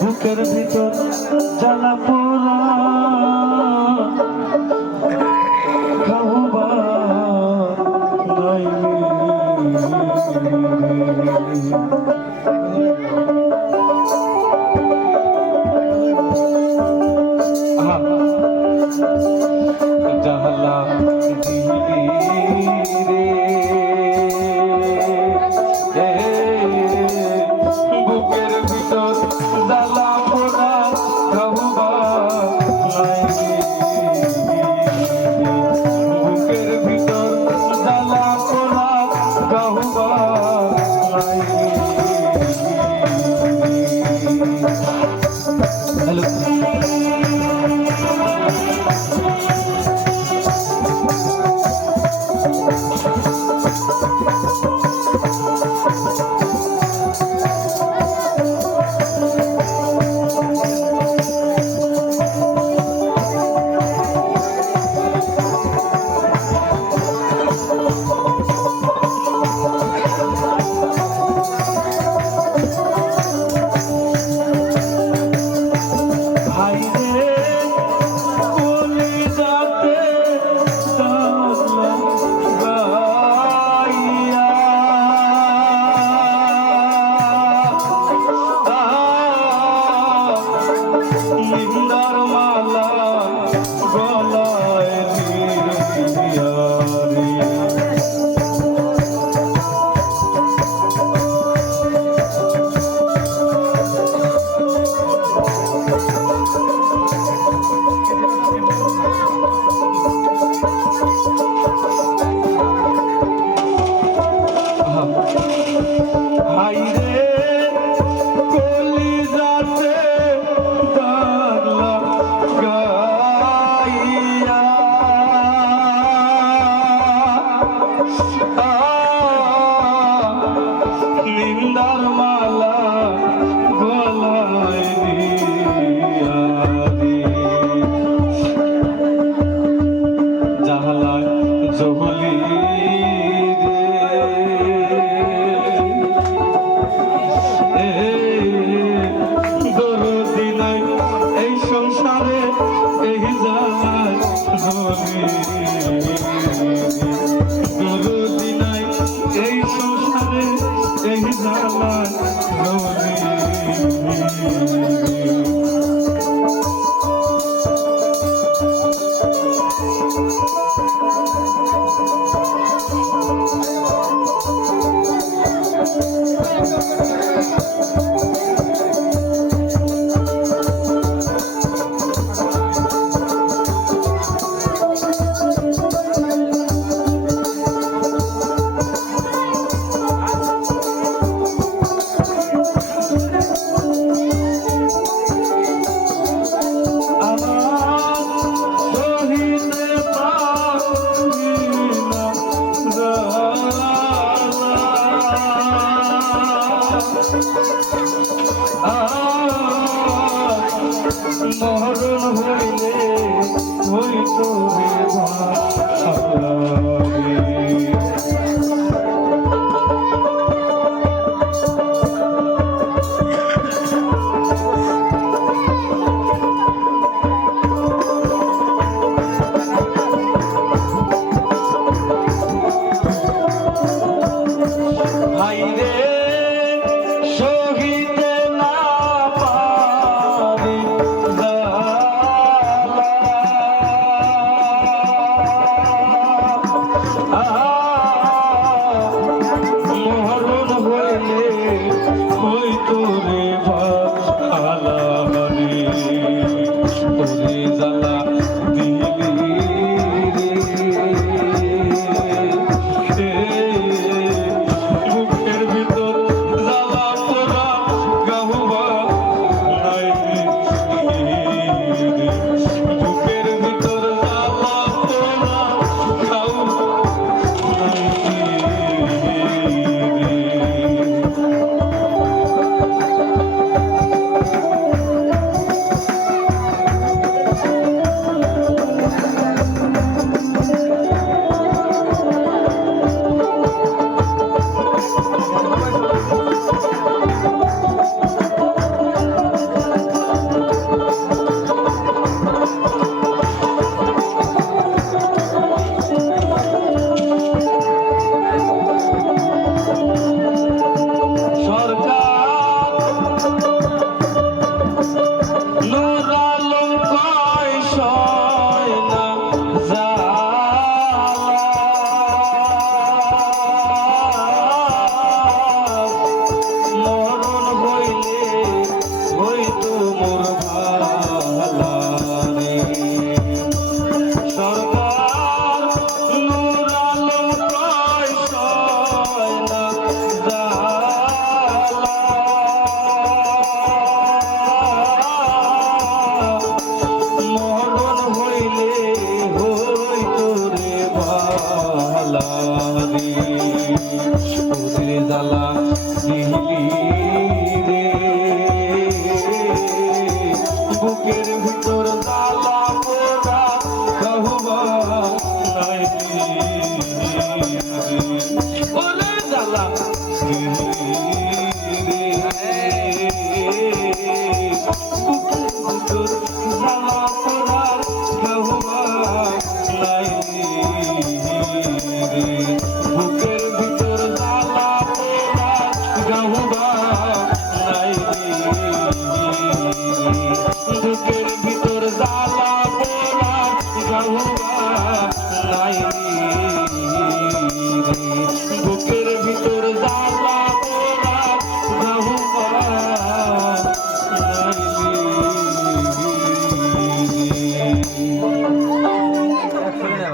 বুকের ভিতর জ্বালা পোড়া। খাওবা নাই জাহলা রে なるほど。জ্বালা